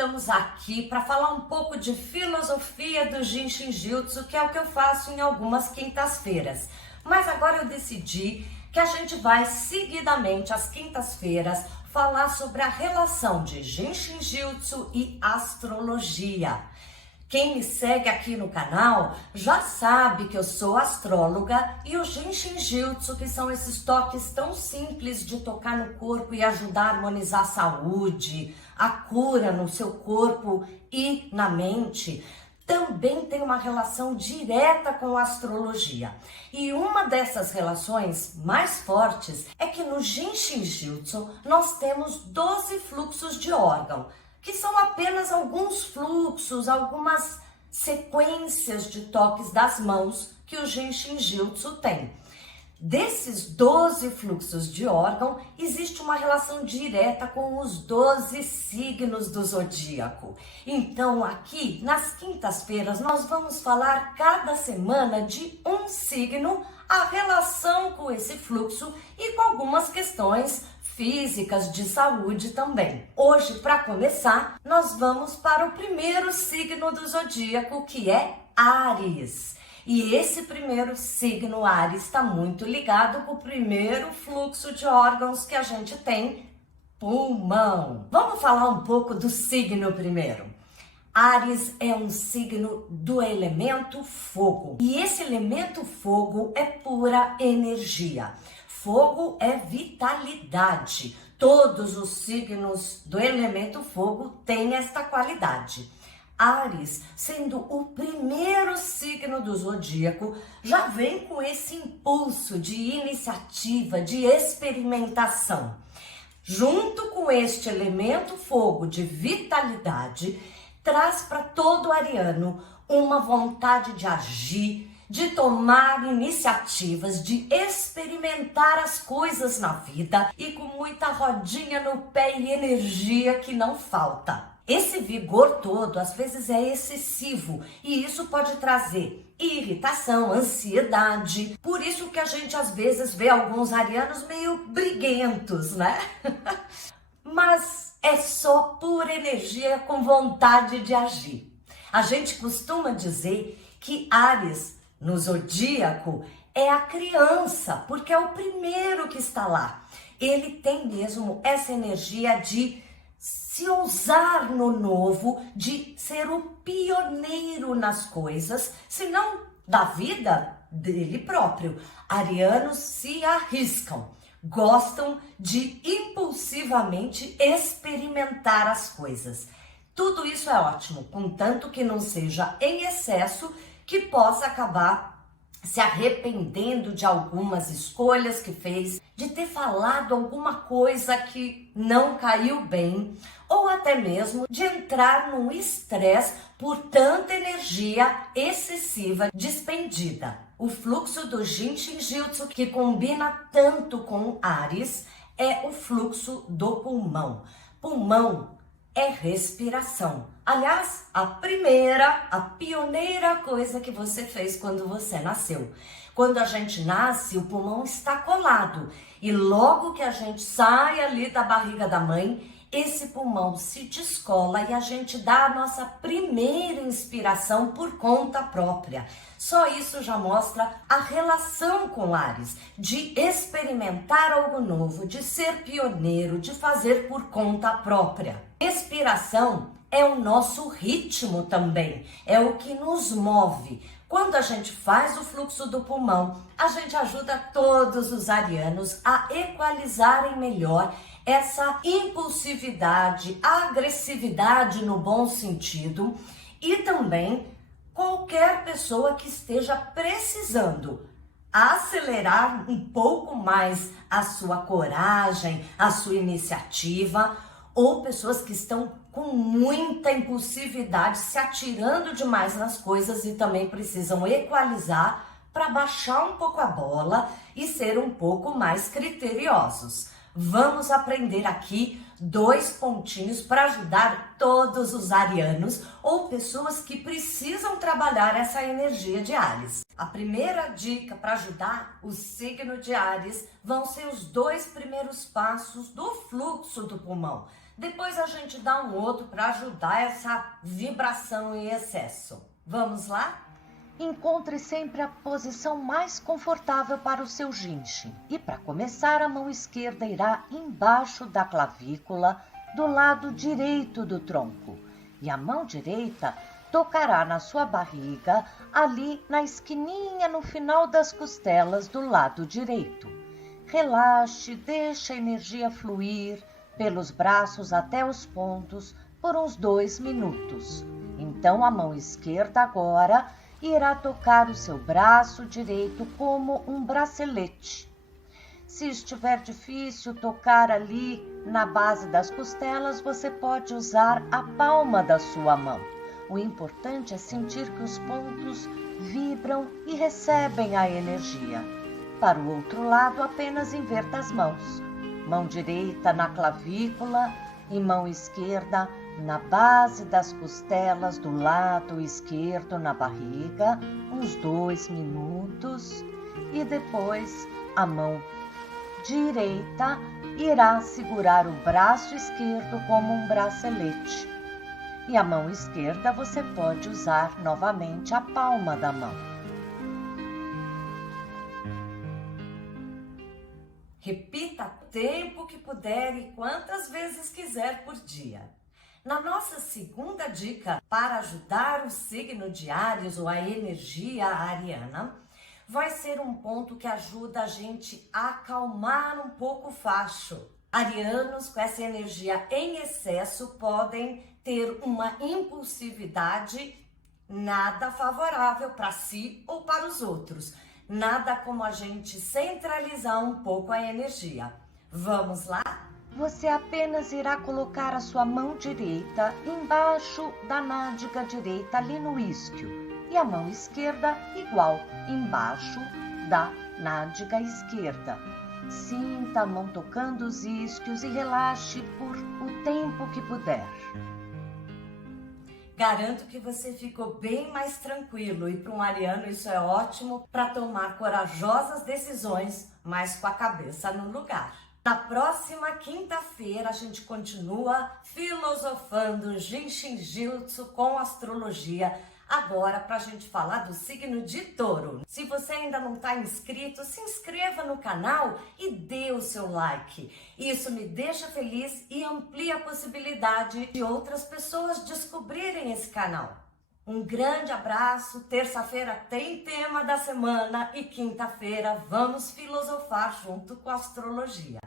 estamos aqui para falar um pouco de filosofia do Jinshin Jyutsu, que é o que eu faço em algumas quintas-feiras. Mas agora eu decidi que a gente vai seguidamente às quintas-feiras falar sobre a relação de Jinshin Jyutsu e astrologia. Quem me segue aqui no canal já sabe que eu sou astróloga e o Jinshin Jyutsu, que são esses toques tão simples de tocar no corpo e ajudar a harmonizar a saúde, a cura no seu corpo e na mente, também tem uma relação direta com a astrologia. E uma dessas relações mais fortes é que no Jinshin Jyutsu nós temos 12 fluxos de órgão, que são apenas alguns fluxos, algumas sequências de toques das mãos que o Jinshin Jyutsu tem. Desses 12 fluxos de órgão, existe uma relação direta com os 12 signos do zodíaco. Então, aqui, nas quintas-feiras, nós vamos falar cada semana de um signo, a relação com esse fluxo e com algumas questões físicas de saúde também. Hoje, para começar, nós vamos para o primeiro signo do zodíaco, que é Áries. E esse primeiro signo, Áries, está muito ligado com o primeiro fluxo de órgãos que a gente tem, pulmão. Vamos falar um pouco do signo primeiro. Áries é um signo do elemento fogo. E esse elemento fogo é pura energia. Fogo é vitalidade. Todos os signos do elemento fogo têm esta qualidade. Áries, sendo o primeiro signo do zodíaco, já vem com esse impulso de iniciativa, de experimentação. Junto com este elemento fogo de vitalidade, traz para todo ariano uma vontade de agir, de tomar iniciativas, de experimentar as coisas na vida e com muita rodinha no pé e energia que não falta. Esse vigor todo, às vezes, é excessivo e isso pode trazer irritação, ansiedade. Por isso que a gente, às vezes, vê alguns arianos meio briguentos, né? Mas é só pura energia com vontade de agir. A gente costuma dizer que Áries, no zodíaco, é a criança, porque é o primeiro que está lá. Ele tem mesmo essa energia de se ousar no novo, de ser o pioneiro nas coisas, se não da vida dele próprio. Arianos se arriscam, gostam de impulsivamente experimentar as coisas. Tudo isso é ótimo, contanto que não seja em excesso, que possa acabar se arrependendo de algumas escolhas que fez, de ter falado alguma coisa que não caiu bem, ou até mesmo de entrar num estresse por tanta energia excessiva despendida. O fluxo do Jinshin Jyutsu, que combina tanto com Áries, é o fluxo do pulmão. Pulmão é respiração. Aliás, a pioneira coisa que você fez quando você nasceu. Quando a gente nasce, o pulmão está colado. E logo que a gente sai ali da barriga da mãe, esse pulmão se descola e a gente dá a nossa primeira inspiração por conta própria. Só isso já mostra a relação com Áries, de experimentar algo novo, de ser pioneiro, de fazer por conta própria. Respiração é o nosso ritmo também, é o que nos move. Quando a gente faz o fluxo do pulmão, a gente ajuda todos os arianos a equalizarem melhor essa impulsividade, agressividade no bom sentido e também qualquer pessoa que esteja precisando acelerar um pouco mais a sua coragem, a sua iniciativa, ou pessoas que estão com muita impulsividade, se atirando demais nas coisas e também precisam equalizar para baixar um pouco a bola e ser um pouco mais criteriosos. Vamos aprender aqui 2 pontinhos para ajudar todos os arianos ou pessoas que precisam trabalhar essa energia de Áries. A primeira dica para ajudar o signo de Áries vão ser os 2 primeiros passos do fluxo do pulmão. Depois a gente dá um outro para ajudar essa vibração em excesso. Vamos lá? Encontre sempre a posição mais confortável para o seu jinchi. E para começar, a mão esquerda irá embaixo da clavícula, do lado direito do tronco. E a mão direita tocará na sua barriga, ali na esquininha no final das costelas do lado direito. Relaxe, deixe a energia fluir pelos braços até os pontos por uns 2 minutos. Então a mão esquerda agora irá tocar o seu braço direito como um bracelete. Se estiver difícil tocar ali na base das costelas, você pode usar a palma da sua mão. O importante é sentir que os pontos vibram e recebem a energia. Para o outro lado, apenas inverta as mãos. Mão direita na clavícula e mão esquerda na base das costelas do lado esquerdo na barriga, uns 2 minutos, e depois a mão direita irá segurar o braço esquerdo como um bracelete. E a mão esquerda você pode usar novamente a palma da mão. Repita o tempo que puder e quantas vezes quiser por dia. Na nossa segunda dica para ajudar o signo de Áries ou a energia ariana, vai ser um ponto que ajuda a gente a acalmar um pouco o facho. Arianos com essa energia em excesso podem ter uma impulsividade nada favorável para si ou para os outros. Nada como a gente centralizar um pouco a energia. Vamos lá? Você apenas irá colocar a sua mão direita embaixo da nádega direita, ali no isquio, e a mão esquerda igual, embaixo da nádega esquerda. Sinta a mão tocando os isquios e relaxe por o tempo que puder. Garanto que você ficou bem mais tranquilo e para um ariano isso é ótimo para tomar corajosas decisões, mas com a cabeça no lugar. Na próxima quinta-feira a gente continua filosofando Jinshin Jyutsu com astrologia, agora para a gente falar do signo de Touro. Se você ainda não está inscrito, se inscreva no canal e dê o seu like. Isso me deixa feliz e amplia a possibilidade de outras pessoas descobrirem esse canal. Um grande abraço, terça-feira tem tema da semana e quinta-feira vamos filosofar junto com a astrologia.